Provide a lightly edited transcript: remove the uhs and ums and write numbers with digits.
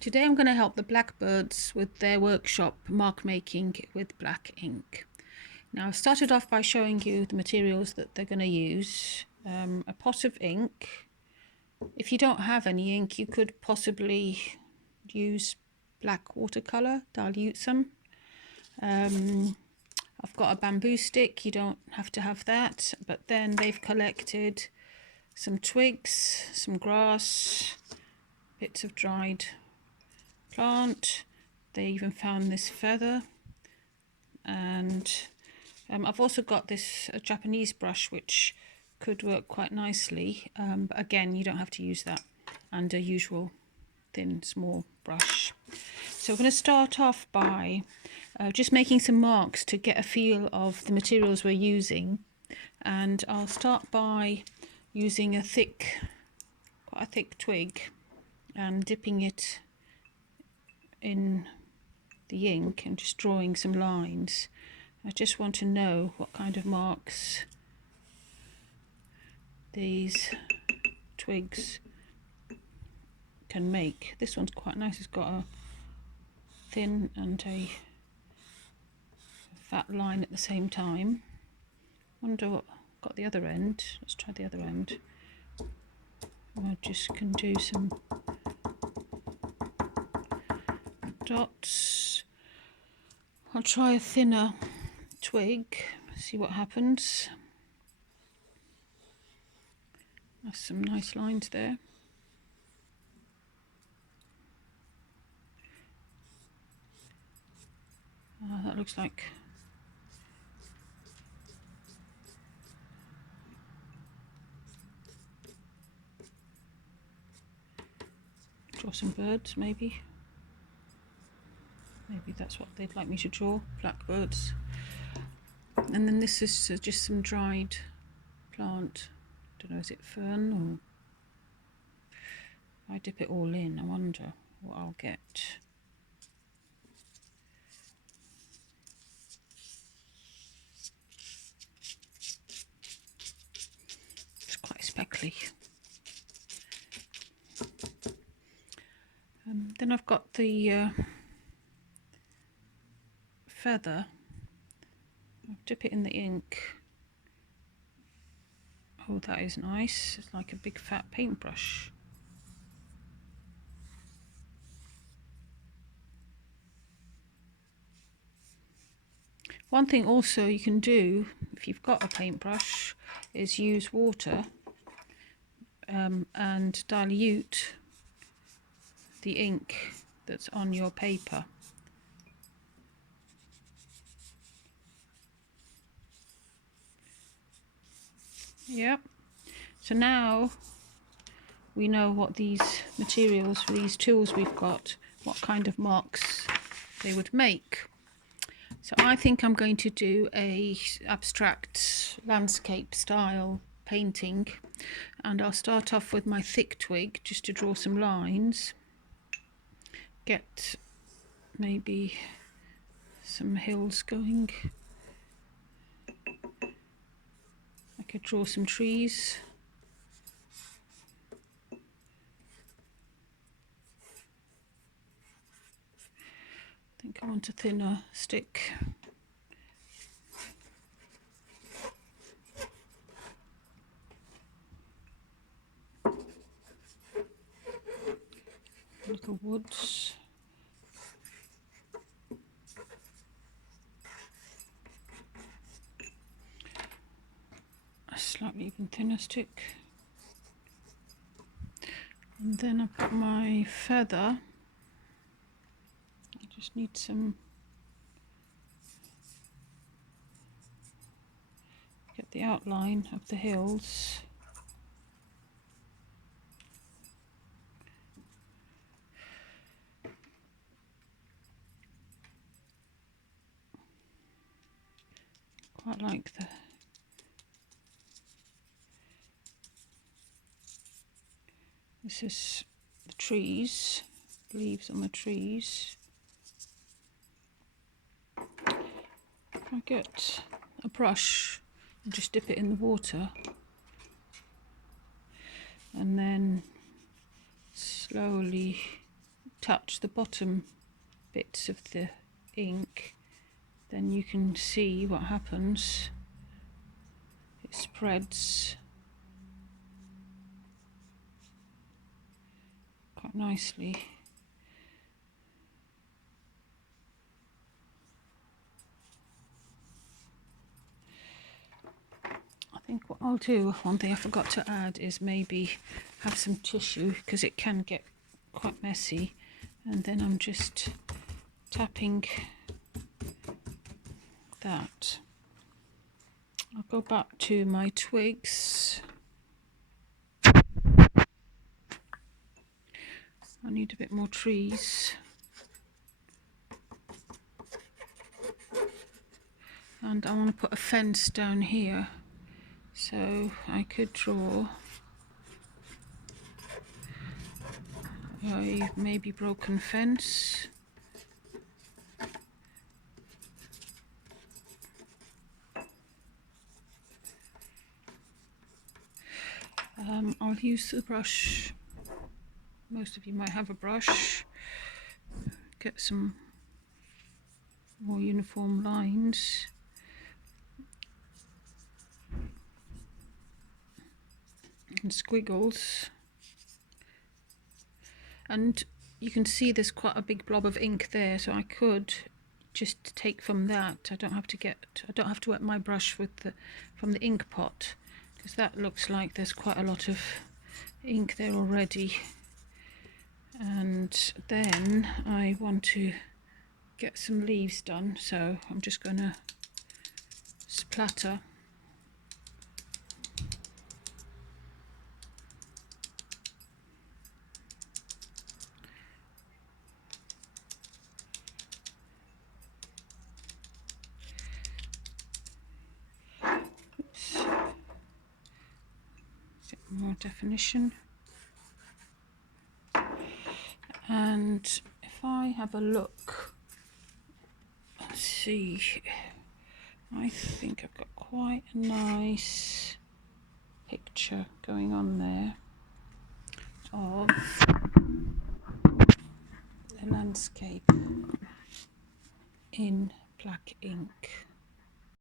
Today I'm going to help the blackbirds with their workshop mark making with black ink. Now I've started off by showing you the materials that they're going to use. A pot of ink. If you don't have any ink, you could possibly use black watercolour, dilute some. I've got a bamboo stick, you don't have to have that, but then they've collected some twigs, some grass, bits of dried plant. They even found this feather, and I've also got this Japanese brush which could work quite nicely, but again you don't have to use that, and a usual thin small brush. So we're going to start off by just making some marks to get a feel of the materials we're using, and I'll start by using quite a thick twig and dipping it in the ink and just drawing some lines. I just want to know what kind of marks these twigs can make. This one's quite nice, it's got a thin and a fat line at the same time. Wonder what got the other end. Let's try the other end. I just can do some dots. I'll try a thinner twig, see what happens. That's some nice lines there. That looks like draw some birds, maybe that's what they'd like me to draw, blackbirds. And then this is just some dried plant. Don't know, is it fern? Or I dip it all in, I wonder what I'll get. It's quite speckly. Then I've got the feather. I'll dip it in the ink. Oh, that is nice. It's like a big fat paintbrush. One thing also you can do, if you've got a paintbrush, is use water and dilute the ink that's on your paper. Yep. So now we know what these materials, these tools we've got, what kind of marks they would make. So I think I'm going to do a abstract landscape style painting, and I'll start off with my thick twig just to draw some lines, get maybe some hills going. I could draw some trees. I think I want a thinner stick. Little woods. A slightly even thinner stick. And then I've got my feather. I just need some, get the outline of the hills. Quite like this is the trees, leaves on the trees. If I get a brush and just dip it in the water, and then slowly touch the bottom bits of the ink, then you can see what happens. It spreads quite nicely. I think what I'll do, one thing I forgot to add, is maybe have some tissue, because it can get quite messy, and then I'm just tapping that. I'll go back to my twigs. I need a bit more trees. And I want to put a fence down here, so I could draw a maybe broken fence. I'll use the brush. Most of you might have a brush. Get some more uniform lines. And squiggles. And you can see there's quite a big blob of ink there, so I could just take from that. I don't have to wet my brush from the ink pot, because that looks like there's quite a lot of ink there already. And then I want to get some leaves done, so I'm just going to splatter. Oops. Bit more definition. And if I have a look, let's see, I think I've got quite a nice picture going on there of the landscape in black ink.